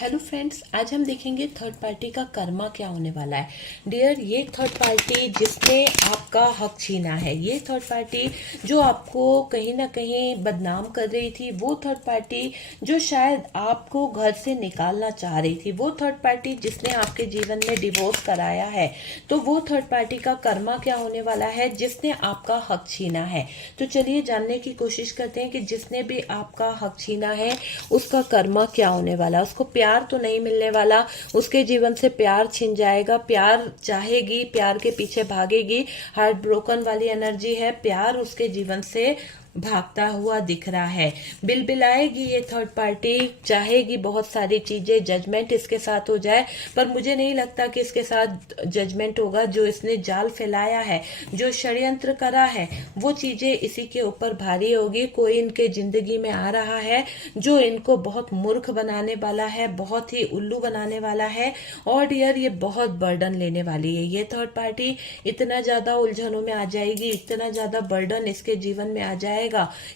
Hello friends, आज हम देखेंगे थर्ड पार्टी का कर्मा क्या होने वाला है। डियर, ये थर्ड पार्टी जिसने आपका हक छीना है, ये थर्ड पार्टी जो आपको कहीं ना कहीं बदनाम कर रही थी, वो थर्ड पार्टी जो शायद आपको घर से निकालना चाह रही थी, वो थर्ड पार्टी जिसने आपके जीवन में डिवोर्स कराया है, तो वो थर्ड पार्टी का कर्मा क्या होने वाला है जिसने आपका हक छीना है। तो चलिए जानने की कोशिश करते हैं कि जिसने भी आपका हक छीना है उसका कर्मा क्या होने वाला है। उसको प्यार तो नहीं मिलने वाला, उसके जीवन से प्यार छिन जाएगा, प्यार चाहेगी, प्यार के पीछे भागेगी, हार्ट ब्रोकन वाली एनर्जी है, प्यार उसके जीवन से भागता हुआ दिख रहा है। बिलबिलाएगी ये थर्ड पार्टी, चाहेगी बहुत सारी चीजें, जजमेंट इसके साथ हो जाए, पर मुझे नहीं लगता कि इसके साथ जजमेंट होगा। जो इसने जाल फैलाया है, जो षड्यंत्र करा है, वो चीजें इसी के ऊपर भारी होगी। कोई इनके जिंदगी में आ रहा है जो इनको बहुत मूर्ख बनाने वाला है, बहुत ही उल्लू बनाने वाला है, और डियर ये बहुत बर्डन लेने वाली है। ये थर्ड पार्टी इतना ज्यादा उलझनों में आ जाएगी, इतना ज्यादा बर्डन इसके जीवन में आ जाएगा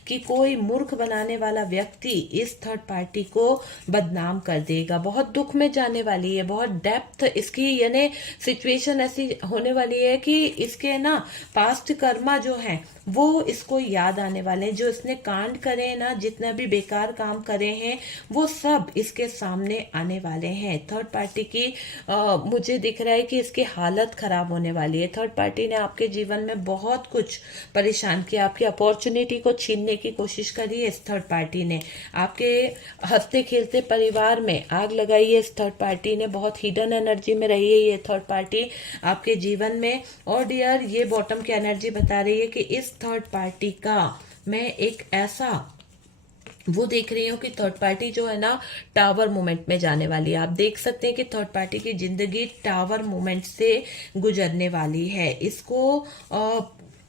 कि कोई मूर्ख बनाने वाला व्यक्ति इस थर्ड पार्टी को बदनाम कर देगा। बहुत दुख में जाने वाली है, बहुत डेप्थ इसकी, यानी सिचुएशन ऐसी होने वाली है कि इसके ना पास्ट कर्मा जो है वो इसको याद आने वाले हैं। जो इसने कांड करे ना, जितना भी बेकार काम करे हैं, वो सब इसके सामने आने वाले हैं। थर्ड पार्टी की मुझे दिख रहा है कि इसकी हालत खराब होने वाली है। थर्ड पार्टी ने आपके जीवन में बहुत कुछ परेशान किया, आपकी अपॉर्चुनिटी को छीनने की कोशिश करी है इस थर्ड पार्टी ने। आपके हंसते खेलते परिवार में आग लगाई है इस थर्ड पार्टी ने। बहुत हिडन एनर्जी में रही है ये थर्ड पार्टी आपके जीवन में। और डियर, ये बॉटम की एनर्जी बता रही है कि इस थर्ड पार्टी का मैं एक ऐसा वो देख रही हूँ कि थर्ड पार्टी जो है ना टावर मूवमेंट में जाने वाली है। आप देख सकते हैं कि थर्ड पार्टी की जिंदगी टावर मूवमेंट से गुजरने वाली है। इसको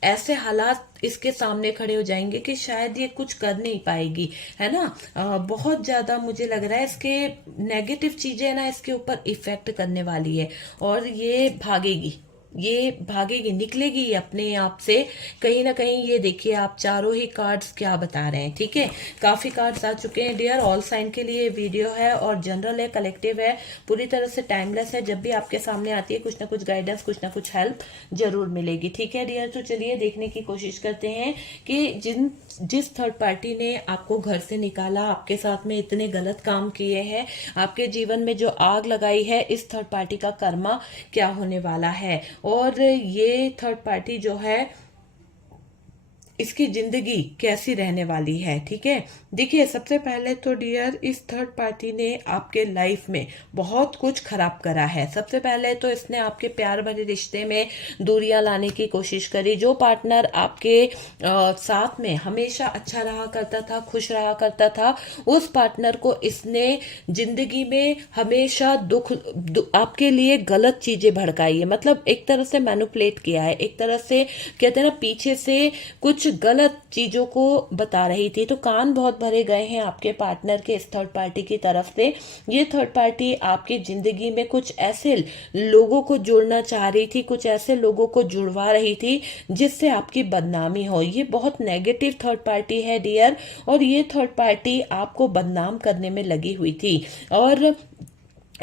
ऐसे हालात इसके सामने खड़े हो जाएंगे कि शायद ये कुछ कर नहीं पाएगी, है ना। बहुत ज्यादा मुझे लग रहा है इसके नेगेटिव चीजें ना इसके ऊपर इफेक्ट करने वाली है, और ये भागेगी, ये भागेगी, निकलेगी ये अपने आप से कहीं ना कहीं। ये देखिए, आप चारों ही कार्ड्स क्या बता रहे हैं, ठीक है। काफी कार्ड्स आ चुके हैं डियर। ऑल साइन के लिए वीडियो है और जनरल है, कलेक्टिव है, पूरी तरह से टाइमलेस है। जब भी आपके सामने आती है कुछ ना कुछ गाइडेंस, कुछ ना कुछ हेल्प जरूर मिलेगी, ठीक है डियर। तो चलिए देखने की कोशिश करते हैं कि जिस थर्ड पार्टी ने आपको घर से निकाला, आपके साथ में इतने गलत काम किए हैं, आपके जीवन में जो आग लगाई है, इस थर्ड पार्टी का कर्मा क्या होने वाला है। और ये थर्ड पार्टी जो है इसकी जिंदगी कैसी रहने वाली है, ठीक है। देखिए, सबसे पहले तो डियर इस थर्ड पार्टी ने आपके लाइफ में बहुत कुछ खराब करा है। सबसे पहले तो इसने आपके प्यार भरे रिश्ते में दूरियां लाने की कोशिश करी। जो पार्टनर आपके साथ में हमेशा अच्छा रहा करता था, खुश रहा करता था, उस पार्टनर को इसने जिंदगी में हमेशा आपके लिए गलत चीजें भड़काई है। मतलब एक तरह से मैनिपुलेट किया है, एक तरह से कहते हैं ना पीछे से कुछ गलत चीजों को बता रही थी। तो कान बहुत भरे गए हैं आपके पार्टनर के इस थर्ड पार्टी की तरफ से। ये थर्ड पार्टी आपकी जिंदगी में कुछ ऐसे लोगों को जोड़ना चाह रही थी, कुछ ऐसे लोगों को जुड़वा रही थी जिससे आपकी बदनामी हो। ये बहुत नेगेटिव थर्ड पार्टी है डियर, और ये थर्ड पार्टी आपको बदनाम करने में लगी हुई थी, और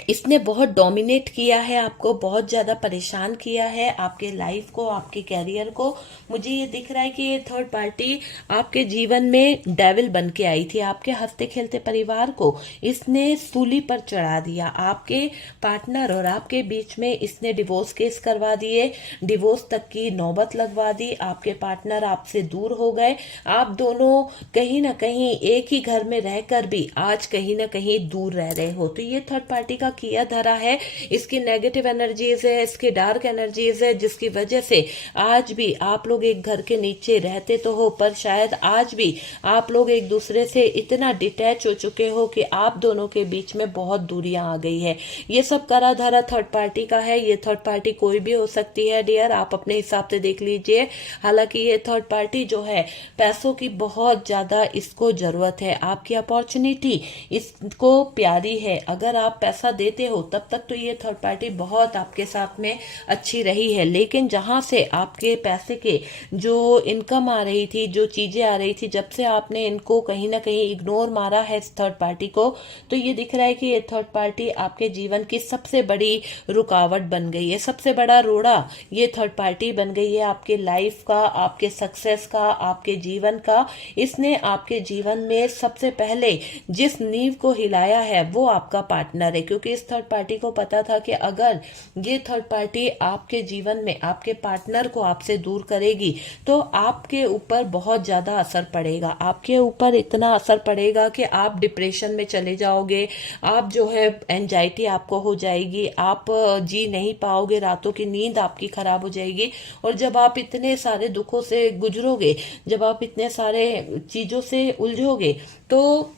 इसने बहुत डोमिनेट किया है आपको, बहुत ज्यादा परेशान किया है आपके लाइफ को, आपके कैरियर को। मुझे ये दिख रहा है कि ये थर्ड पार्टी आपके जीवन में डेविल बन के आई थी। आपके हंसते खेलते परिवार को इसने सूली पर चढ़ा दिया। आपके पार्टनर और आपके बीच में इसने डिवोर्स केस करवा दिए, डिवोर्स तक की नौबत लगवा दी। आपके पार्टनर आपसे दूर हो गए, आप दोनों कहीं ना कहीं एक ही घर में रहकर भी आज कहीं ना कहीं दूर रह रहे हो। तो ये थर्ड पार्टी का किया धरा है, इसकी नेगेटिव एनर्जीज है, इसकी डार्क एनर्जीज है, जिसकी वजह से आज भी आप लोग एक घर के नीचे रहते तो हो, पर शायद आज भी आप लोग एक दूसरे से इतना डिटैच हो चुके हो कि आप दोनों के बीच में बहुत दूरियां आ गई है। ये सब करा धरा थर्ड पार्टी का है। ये थर्ड पार्टी कोई भी हो सकती है डियर, आप अपने हिसाब से देख लीजिए। हालांकि ये थर्ड पार्टी जो है पैसों की बहुत ज्यादा इसको जरूरत है, आपकी अपॉर्चुनिटी इसको प्यारी है। अगर आप पैसा देते हो तब तक तो ये थर्ड पार्टी बहुत आपके साथ में अच्छी रही है, लेकिन जहां से आपके पैसे के जो इनकम आ रही थी, जो चीजें आ रही थी, जब से आपने इनको कहीं ना कहीं इग्नोर मारा है इस थर्ड पार्टी को, तो ये दिख रहा है कि ये थर्ड पार्टी आपके जीवन की सबसे बड़ी रुकावट बन गई है, सबसे बड़ा रोड़ा ये थर्ड पार्टी बन गई है आपके लाइफ का, आपके सक्सेस का, आपके जीवन का। इसने आपके जीवन में सबसे पहले जिस नींव को हिलाया है वो आपका पार्टनर है, क्योंकि इस थर्ड पार्टी को पता था कि अगर ये थर्ड पार्टी आपके जीवन में आपके पार्टनर को आपसे दूर करेगी तो आपके ऊपर बहुत ज्यादा असर पड़ेगा, आपके ऊपर इतना असर पड़ेगा कि आप डिप्रेशन में चले जाओगे, आप जो है एंजाइटी आपको हो जाएगी, आप जी नहीं पाओगे, रातों की नींद आपकी खराब हो जाएगी। और जब आप इतने सारे दुखों से गुजरोगे, जब आप इतने सारे चीजों से उलझोगे, तो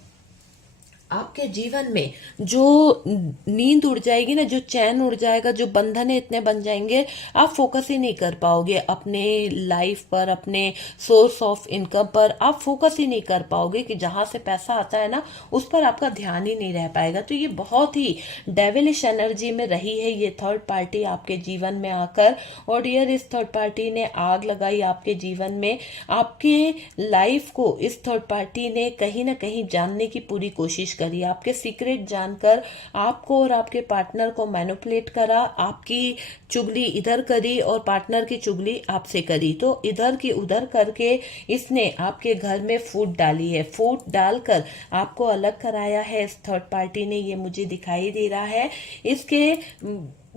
आपके जीवन में जो नींद उड़ जाएगी ना, जो चैन उड़ जाएगा, जो बंधन इतने बन जाएंगे, आप फोकस ही नहीं कर पाओगे अपने लाइफ पर, अपने सोर्स ऑफ इनकम पर आप फोकस ही नहीं कर पाओगे कि जहां से पैसा आता है ना उस पर आपका ध्यान ही नहीं रह पाएगा। तो ये बहुत ही डेविलिश एनर्जी में रही है ये थर्ड पार्टी आपके जीवन में आकर, और डियर इस थर्ड पार्टी ने आग लगाई आपके जीवन में, आपके लाइफ को इस थर्ड पार्टी ने कहीं ना कहीं जानने की पूरी कोशिश करी, आपके सीक्रेट जानकर आपको और आपके पार्टनर को मैनिपुलेट करा, आपकी चुगली इधर करी और पार्टनर की चुगली आपसे करी। तो इधर की उधर करके इसने आपके घर में फूट डाली है, फूट डालकर आपको अलग कराया है इस थर्ड पार्टी ने, ये मुझे दिखाई दे रहा है। इसके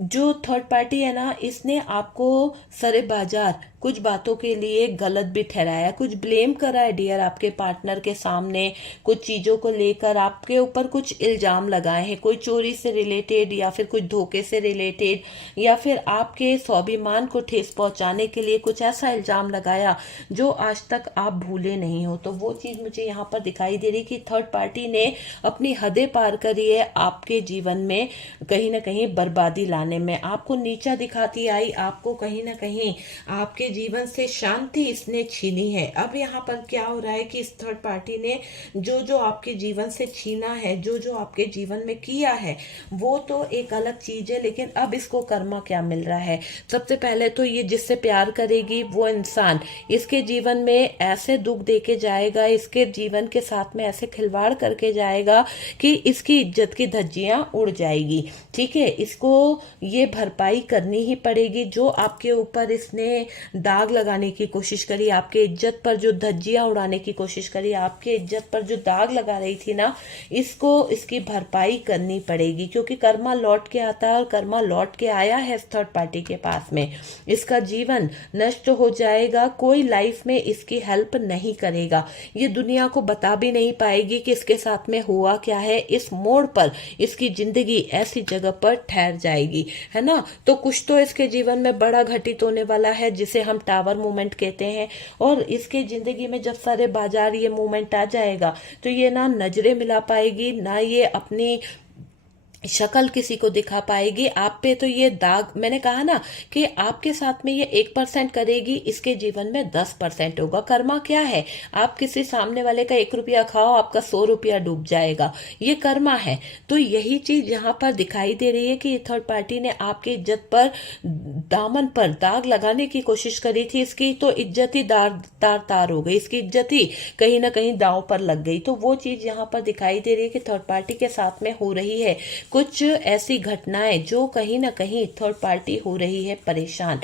जो थर्ड पार्टी है ना, इसने आपको सरे बाजार कुछ बातों के लिए गलत भी ठहराया, कुछ ब्लेम करा है डियर आपके पार्टनर के सामने, कुछ चीजों को लेकर आपके ऊपर कुछ इल्जाम लगाए हैं, कोई चोरी से रिलेटेड या फिर कुछ धोखे से रिलेटेड, या फिर आपके स्वाभिमान को ठेस पहुंचाने के लिए कुछ ऐसा इल्जाम लगाया जो आज तक आप भूले नहीं हो। तो वो चीज मुझे यहाँ पर दिखाई दे रही कि थर्ड पार्टी ने अपनी हदें पार करी है आपके जीवन में, कहीं ना कहीं बर्बादी लाने में, आपको नीचा दिखाती आई, आपको कहीं ना कहीं आपके जीवन से शांति इसने छीनी है। अब यहाँ पर क्या हो रहा है कि इस थर्ड पार्टी ने जो जो आपके जीवन से छीना है, जो जो आपके जीवन में किया है, वो तो एक अलग चीज है, लेकिन अब इसको कर्मा क्या मिल रहा है। सबसे पहले तो ये जिससे प्यार करेगी वो इंसान इसके जीवन में ऐसे दुख देके जाएगा, इसके जीवन के साथ में ऐसे खिलवाड़ करके जाएगा कि इसकी इज्जत की धज्जियां उड़ जाएगी। ठीक है, इसको ये भरपाई करनी ही पड़ेगी। जो आपके ऊपर इसने दाग लगाने की कोशिश करी, आपके इज्जत पर जो धज्जियां उड़ाने की कोशिश करी, आपके इज्जत पर जो दाग लगा रही थी ना, इसको इसकी भरपाई करनी पड़ेगी, क्योंकि कर्मा लौट के आता है और कर्मा लौट के आया है थर्ड पार्टी के पास में। इसका जीवन नष्ट हो जाएगा, कोई लाइफ में इसकी हेल्प नहीं करेगा, ये दुनिया को बता भी नहीं पाएगी कि इसके साथ में हुआ क्या है। इस मोड़ पर इसकी जिंदगी ऐसी जगह पर ठहर जाएगी, है ना। तो कुछ तो इसके जीवन में बड़ा घटित होने वाला है जिसे हम टावर मूवमेंट कहते हैं, और इसके जिंदगी में जब सारे बाजार ये मूवमेंट आ जाएगा तो ये ना नजरें मिला पाएगी, ना ये अपनी शक्ल किसी को दिखा पाएगी। आप पे तो ये दाग, मैंने कहा ना कि आपके साथ में ये 1% करेगी, इसके जीवन में 10% होगा। कर्मा क्या है, आप किसी सामने वाले का 1 रुपया खाओ, आपका 100 रुपया डूब जाएगा, ये कर्मा है। तो यही चीज यहाँ पर दिखाई दे रही है कि थर्ड पार्टी ने आपकी इज्जत पर, दामन पर दाग लगाने की कोशिश करी थी, इसकी तो इज्जत ही तार हो गई, इसकी इज्जत ही कहीं ना कहीं दांव पर लग गई। तो वो चीज यहाँ पर दिखाई दे रही है कि थर्ड पार्टी के साथ में हो रही है कुछ ऐसी घटनाएं जो कहीं ना कहीं थर्ड पार्टी हो रही है परेशान।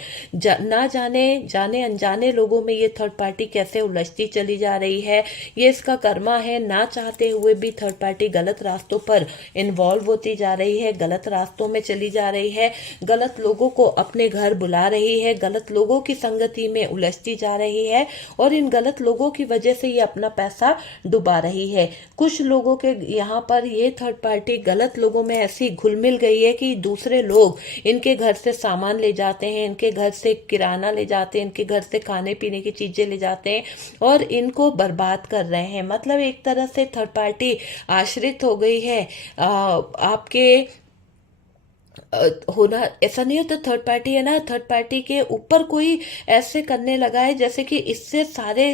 ना जाने अनजाने लोगों में ये थर्ड पार्टी कैसे उलझती चली जा रही है, ये इसका कर्मा है। ना चाहते हुए भी थर्ड पार्टी गलत रास्तों पर इन्वॉल्व होती जा रही है, गलत रास्तों में चली जा रही है, गलत लोगों को अपने घर बुला रही है, गलत लोगों की संगति में उलझती जा रही है, और इन गलत लोगों की वजह से ये अपना पैसा डुबा रही है। कुछ लोगों के यहाँ पर ये थर्ड पार्टी गलत लोगों में ऐसी घुल मिल गई है कि दूसरे लोग इनके घर से सामान ले जाते हैं, इनके घर से किराना ले जाते हैं, इनके घर से खाने पीने की चीजें ले जाते हैं और इनको बर्बाद कर रहे हैं। मतलब एक तरह से थर्ड पार्टी आश्रित हो गई है आपके होना, ऐसा नहीं होता। थर्ड पार्टी है ना, थर्ड पार्टी के ऊपर कोई ऐसे करने लगा है जैसे कि इससे सारे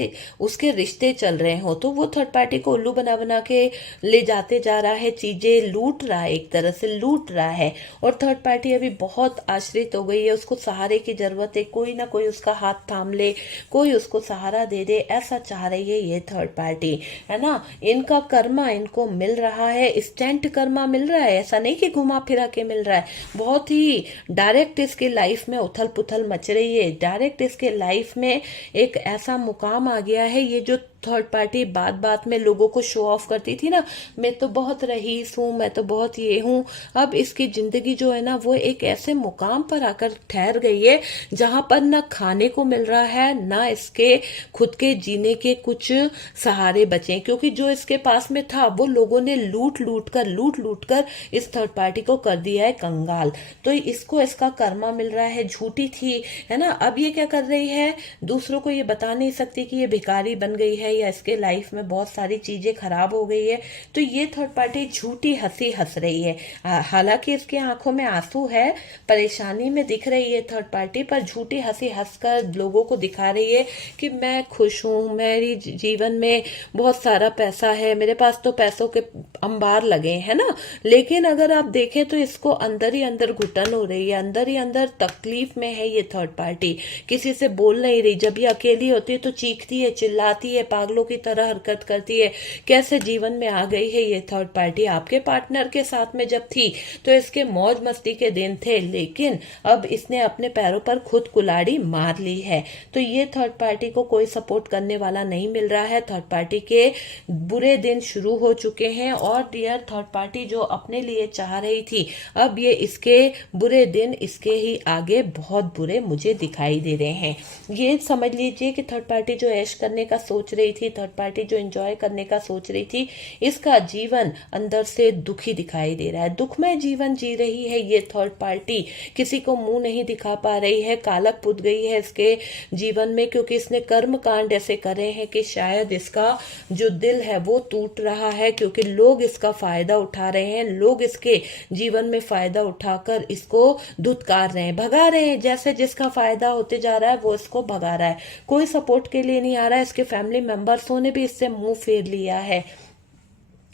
उसके रिश्ते चल रहे हो, तो वो थर्ड पार्टी को उल्लू बना बना के ले जाते जा रहा है, चीजें लूट रहा है, एक तरह से लूट रहा है। और थर्ड पार्टी अभी बहुत आश्रित हो गई है, उसको सहारे की जरूरत है, कोई ना कोई उसका हाथ थाम ले, कोई उसको सहारा दे दे, ऐसा चाह रही है ये थर्ड पार्टी, है ना। इनका कर्मा इनको मिल रहा है, इंस्टेंट कर्मा मिल रहा है, ऐसा नहीं कि घुमा फिरा के मिल रहा है, बहुत ही डायरेक्ट इसके लाइफ में उथल पुथल मच रही है, डायरेक्ट इसके लाइफ में एक ऐसा मुकाम आ गया है। ये जो थर्ड पार्टी बात बात में लोगों को शो ऑफ करती थी ना, मैं तो बहुत रईस हूँ, मैं तो बहुत ये हूँ, अब इसकी जिंदगी जो है ना वो एक ऐसे मुकाम पर आकर ठहर गई है जहां पर ना खाने को मिल रहा है, ना इसके खुद के जीने के कुछ सहारे बचे, क्योंकि जो इसके पास में था वो लोगों ने लूट लूट कर इस थर्ड पार्टी को कर दिया है कंगाल। तो इसको इसका कर्मा मिल रहा है, झूठी थी, है ना। अब ये क्या कर रही है, दूसरों को ये बता नहीं सकती कि ये भिखारी बन गई है या इसके लाइफ में बहुत सारी चीजें खराब हो गई है, तो ये थर्ड पार्टी झूठी हंसी हंस रही है। हालांकि इसके आंखों में आंसू है, परेशानी में दिख रही है थर्ड पार्टी, पर झूठी हंसी हंसकर लोगों को दिखा रही है कि मैं खुश हूँ, मेरी जीवन में बहुत सारा पैसा है, मेरे पास तो पैसों के अंबार लगे हैं ना। लेकिन अगर आप देखें तो इसको अंदर ही अंदर घुटन हो रही है, अंदर ही अंदर तकलीफ में है ये थर्ड पार्टी, किसी से बोल नहीं रही। जब ये अकेली होती है तो चीखती है, चिल्लाती है, पागलों की तरह हरकत करती है। कैसे जीवन में आ गई है ये थर्ड पार्टी। आपके पार्टनर के साथ में जब थी तो इसके मौज मस्ती के दिन थे, लेकिन अब इसने अपने पैरों पर खुद कुल्हाड़ी मार ली है। तो ये थर्ड पार्टी को कोई सपोर्ट करने वाला नहीं मिल रहा है, थर्ड पार्टी के बुरे दिन शुरू हो चुके हैं। और डियर थर्ड पार्टी जो अपने लिए चाह रही थी, अब ये इसके बुरे दिन इसके ही आगे बहुत बुरे मुझे दिखाई दे रहे हैं। ये समझ लीजिए कि थर्ड पार्टी जो ऐश करने का सोच रही थी, थर्ड पार्टी जो एंजॉय करने का सोच रही थी, इसका जीवन अंदर से दुखी दिखाई दे रहा है, दुखमय जीवन जी रही है ये थर्ड पार्टी। किसी को मुंह नहीं दिखा पा रही है, कालक पुत गई है इसके जीवन में, क्योंकि इसने कर्म कांड ऐसे करे हैं कि शायद इसका जो दिल है वो टूट रहा है, क्योंकि लोग इसका फायदा उठा रहे हैं, लोग इसके जीवन में फायदा उठाकर इसको धुतकार रहे हैं, भगा रहे हैं। जैसे जिसका फायदा होते जा रहा है वो इसको भगा रहा है, कोई सपोर्ट के लिए नहीं आ रहा है। इसके फैमिली मेंबर्सों ने भी इससे मुंह फेर लिया है।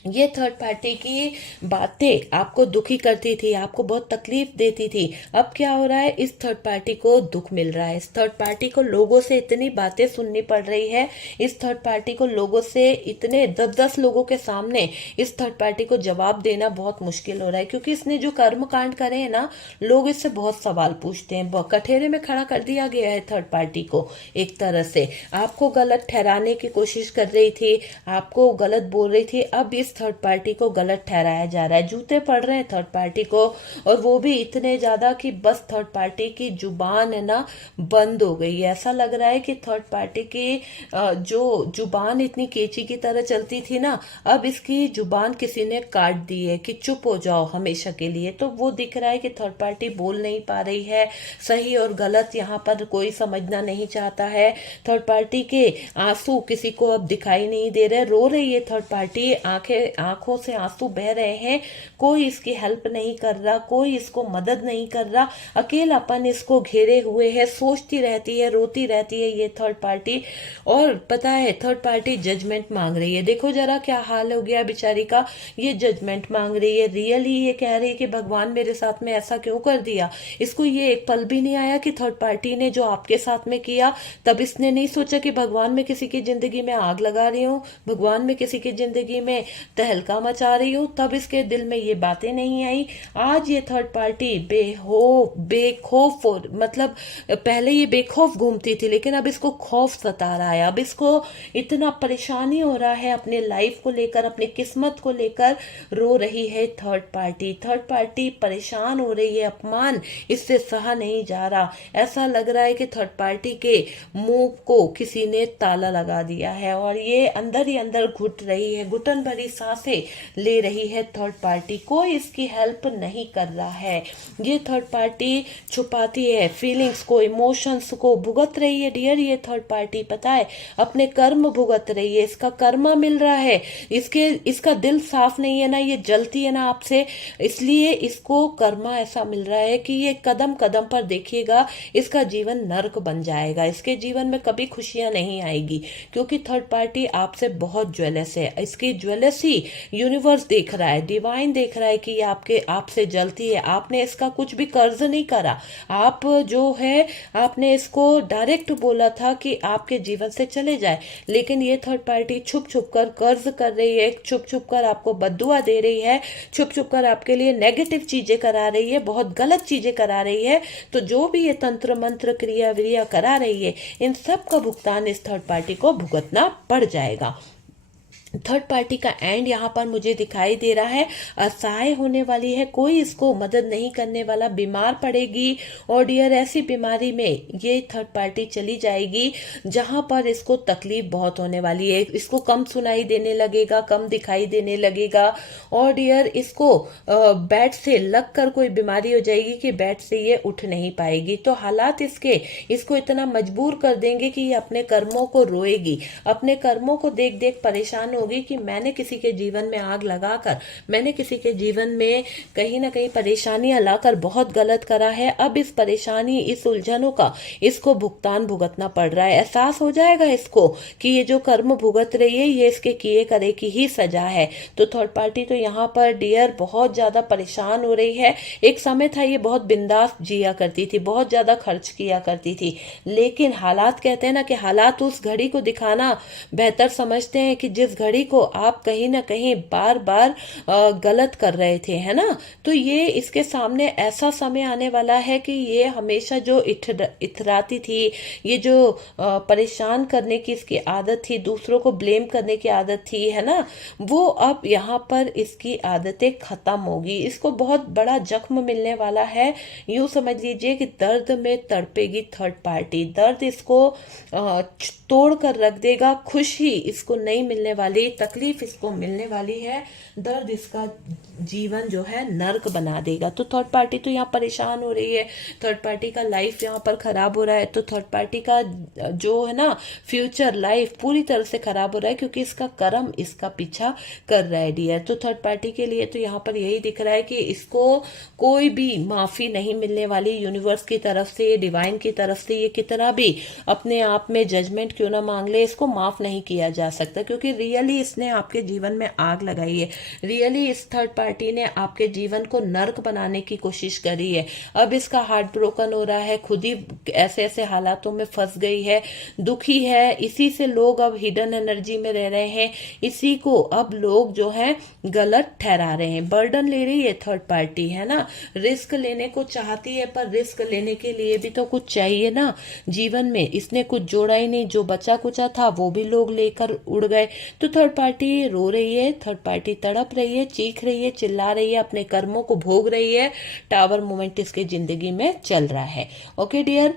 ये थर्ड पार्टी की बातें आपको दुखी करती थी, आपको बहुत तकलीफ देती थी। अब क्या हो रहा है, इस थर्ड पार्टी को दुख मिल रहा है, इस थर्ड पार्टी को लोगों से इतनी बातें सुननी पड़ रही है, इस थर्ड पार्टी को लोगों से इतने 10-10 लोगों के सामने इस थर्ड पार्टी को जवाब देना बहुत मुश्किल हो रहा है, क्योंकि इसने जो कर्म कांड करे हैं ना, लोग इससे बहुत सवाल पूछते हैं। कठेरे में खड़ा कर दिया गया है थर्ड पार्टी को, एक तरह से आपको गलत ठहराने की कोशिश कर रही थी, आपको गलत बोल रही थी, अब इस थर्ड पार्टी को गलत ठहराया जा रहा है, जूते पड़ रहे हैं थर्ड पार्टी को, और वो भी इतने ज्यादा कि बस थर्ड पार्टी की जुबान है ना बंद हो गई है। ऐसा लग रहा है कि थर्ड पार्टी की जो जुबान इतनी केची की तरह चलती थी ना, अब इसकी जुबान किसी ने काट दी है कि चुप हो जाओ हमेशा के लिए। तो वो दिख रहा है कि थर्ड पार्टी बोल नहीं पा रही है, सही और गलत यहाँ पर कोई समझना नहीं चाहता है। थर्ड पार्टी के आंसू किसी को अब दिखाई नहीं दे रहे, रो रही है थर्ड पार्टी, आंखों से आंसू बह रहे हैं, कोई इसकी हेल्प नहीं कर रहा, कोई इसको मदद नहीं कर रहा, अकेलापन इसको घेरे हुए है, सोचती रहती है, रोती रहती है ये थर्ड पार्टी। और पता है थर्ड पार्टी जजमेंट मांग रही है, देखो जरा क्या हाल हो गया बेचारी का, ये जजमेंट मांग रही है, रियली ये कह रही है कि भगवान मेरे साथ में ऐसा क्यों कर दिया। इसको ये एक पल भी नहीं आया कि थर्ड पार्टी ने जो आपके साथ में किया, तब इसने नहीं सोचा कि भगवान मैं किसी की जिंदगी में आग लगा रही हूँ, भगवान मैं किसी की जिंदगी में तहलका मचा रही हूँ, तब इसके दिल में ये बातें नहीं आई। आज ये थर्ड पार्टी बेखौफ मतलब पहले ये बेखौफ घूमती थी, लेकिन अब इसको खौफ सता रहा है, अब इसको इतना परेशानी हो रहा है अपने लाइफ को लेकर, अपनी किस्मत को लेकर रो रही है थर्ड पार्टी। थर्ड पार्टी परेशान हो रही है, अपमान इससे सहा नहीं जा रहा। ऐसा लग रहा है कि थर्ड पार्टी के मुंह को किसी ने ताला लगा दिया है और ये अंदर ही अंदर घुट रही है, घुटन भरी सांसें ले रही है थर्ड पार्टी, कोई इसकी हेल्प नहीं कर रहा है। ये थर्ड पार्टी छुपाती है फीलिंग्स को, इमोशंस को, भुगत रही है डियर ये थर्ड पार्टी, पता है अपने कर्म भुगत रही है, इसका कर्मा मिल रहा है, इसका दिल साफ नहीं है ना, ये जलती है ना आपसे, इसलिए इसको कर्मा ऐसा मिल रहा है कि ये कदम कदम पर देखिएगा इसका जीवन नर्क बन जाएगा, इसके जीवन में कभी खुशियां नहीं आएगी, क्योंकि थर्ड पार्टी आपसे बहुत ज्वेलस है। इसकी ज्वेलसी यूनिवर्स देख रहा है, डिवाइन देख रहा है कि ये आपसे जलती है। आपने इसका कुछ भी कर्ज नहीं करा, आप जो है आपने इसको डायरेक्ट बोला था कि आपके जीवन से चले जाए, लेकिन ये थर्ड पार्टी छुप छुप कर कर्ज कर रही है, छुप छुप कर आपको बद्दुआ दे रही है, छुप छुप कर आपके लिए नेगेटिव चीजें करा रही है, बहुत गलत चीजें करा रही है। तो जो भी ये तंत्र मंत्र क्रिया विरिया करा रही है, इन सब का भुगतान इस थर्ड पार्टी को भुगतना पड़ जाएगा। थर्ड पार्टी का एंड यहाँ पर मुझे दिखाई दे रहा है, असहाय होने वाली है, कोई इसको मदद नहीं करने वाला, बीमार पड़ेगी, और डियर ऐसी बीमारी में ये थर्ड पार्टी चली जाएगी जहां पर इसको तकलीफ बहुत होने वाली है, इसको कम सुनाई देने लगेगा, कम दिखाई देने लगेगा, और डियर इसको बेड से लग कर कोई बीमारी हो जाएगी कि बेड से ये उठ नहीं पाएगी। तो हालात इसको इतना मजबूर कर देंगे कि ये अपने कर्मों को रोएगी, अपने कर्मों को देख देख परेशान होगी कि मैंने किसी के जीवन में आग लगाकर, मैंने किसी के जीवन में कहीं ना कहीं परेशानियां लाकर बहुत गलत करा है। अब इस परेशानी, इस उलझनों का इसको भुगतान भुगतना पड़ रहा है। एहसास हो जाएगा इसको कि ये जो कर्म भुगत रही है ये इसके किए करे की ही सजा है। तो थर्ड पार्टी तो यहाँ पर डियर बहुत ज्यादा परेशान हो रही है। एक समय था ये बहुत बिंदास जिया करती थी, बहुत ज्यादा खर्च किया करती थी, लेकिन हालात कहते हैं ना कि हालात उस घड़ी को दिखाना बेहतर समझते हैं कि जिस घड़ी को आप कहीं ना कहीं बार बार गलत कर रहे थे, है ना। तो ये इसके सामने ऐसा समय आने वाला है कि ये हमेशा जो इथराती थी, ये जो परेशान करने की इसकी आदत थी, दूसरों को ब्लेम करने की आदत थी, है ना, वो अब यहाँ पर इसकी आदतें खत्म होगी। इसको बहुत बड़ा जख्म मिलने वाला है, यूं समझ लीजिए कि दर्द में तड़पेगी थर्ड पार्टी, दर्द इसको तोड़ कर रख देगा, खुशी इसको नहीं मिलने वाली, तकलीफ इसको मिलने वाली है, दर्द इसका जीवन जो है नर्क बना देगा। तो थर्ड पार्टी तो यहाँ परेशान हो रही है, थर्ड पार्टी का लाइफ यहाँ पर खराब हो रहा है, तो थर्ड पार्टी का जो है ना फ्यूचर लाइफ पूरी तरह से खराब हो रहा है, क्योंकि इसका कर्म इसका पीछा कर रहा है डियर। तो थर्ड पार्टी के लिए तो यहाँ पर यही दिख रहा है कि इसको कोई भी माफी नहीं मिलने वाली यूनिवर्स की तरफ से, डिवाइन की तरफ से। ये कितना भी अपने आप में जजमेंट क्यों ना मांग ले, इसको माफ नहीं किया जा सकता, क्योंकि रियली इसने आपके जीवन में आग लगाई है, रियली इस थर्ड पार्टी ने आपके जीवन को नर्क बनाने की कोशिश करी है। अब इसका हार्ट ब्रोकन हो रहा है, खुद ही ऐसे ऐसे हालातों में फंस गई है, दुखी है, इसी से लोग अब हिडन एनर्जी में रह रहे हैं, इसी को अब लोग जो है गलत ठहरा रहे हैं। बर्डन ले रही है थर्ड पार्टी, है ना, रिस्क लेने को चाहती है, पर रिस्क लेने के लिए भी तो कुछ चाहिए ना जीवन में। इसने कुछ जोड़ा ही नहीं, जो बचा कुचा था वो भी लोग लेकर उड़ गए। तो थर्ड पार्टी रो रही है, थर्ड पार्टी तड़प रही है, चीख रही है, चिल्ला रही है, अपने कर्मों को भोग रही है। टावर मोमेंट इसके जिंदगी में चल रहा है। ओके डियर,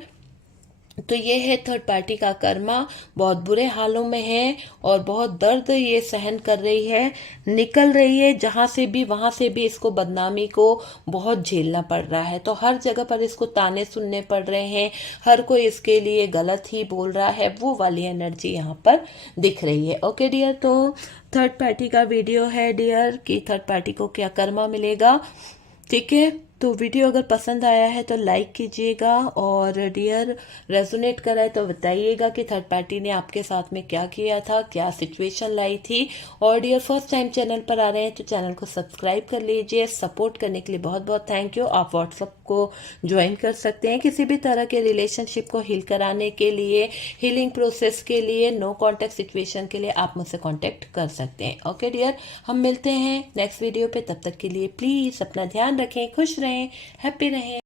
तो ये है थर्ड पार्टी का कर्मा, बहुत बुरे हालों में है और बहुत दर्द ये सहन कर रही है, निकल रही है जहां से भी, वहां से भी इसको बदनामी को बहुत झेलना पड़ रहा है। तो हर जगह पर इसको ताने सुनने पड़ रहे हैं, हर कोई इसके लिए गलत ही बोल रहा है, वो वाली एनर्जी यहाँ पर दिख रही है। ओके डियर, तो थर्ड पार्टी का वीडियो है डियर कि थर्ड पार्टी को क्या कर्मा मिलेगा। ठीक है, तो वीडियो अगर पसंद आया है तो लाइक कीजिएगा, और डियर रेजोनेट करा है तो बताइएगा कि थर्ड पार्टी ने आपके साथ में क्या किया था, क्या सिचुएशन लाई थी। और डियर फर्स्ट टाइम चैनल पर आ रहे हैं तो चैनल को सब्सक्राइब कर लीजिए। सपोर्ट करने के लिए बहुत बहुत थैंक यू। आप व्हाट्सएप को ज्वाइन कर सकते हैं किसी भी तरह के रिलेशनशिप को हील कराने के लिए, हीलिंग प्रोसेस के लिए, नो कॉन्टेक्ट सिचुएशन के लिए आप मुझसे कॉन्टेक्ट कर सकते हैं। ओके डियर, हम मिलते हैं नेक्स्ट वीडियो पे, तब तक के लिए प्लीज अपना ध्यान रखें, खुश रहें, हैप्पी रहें।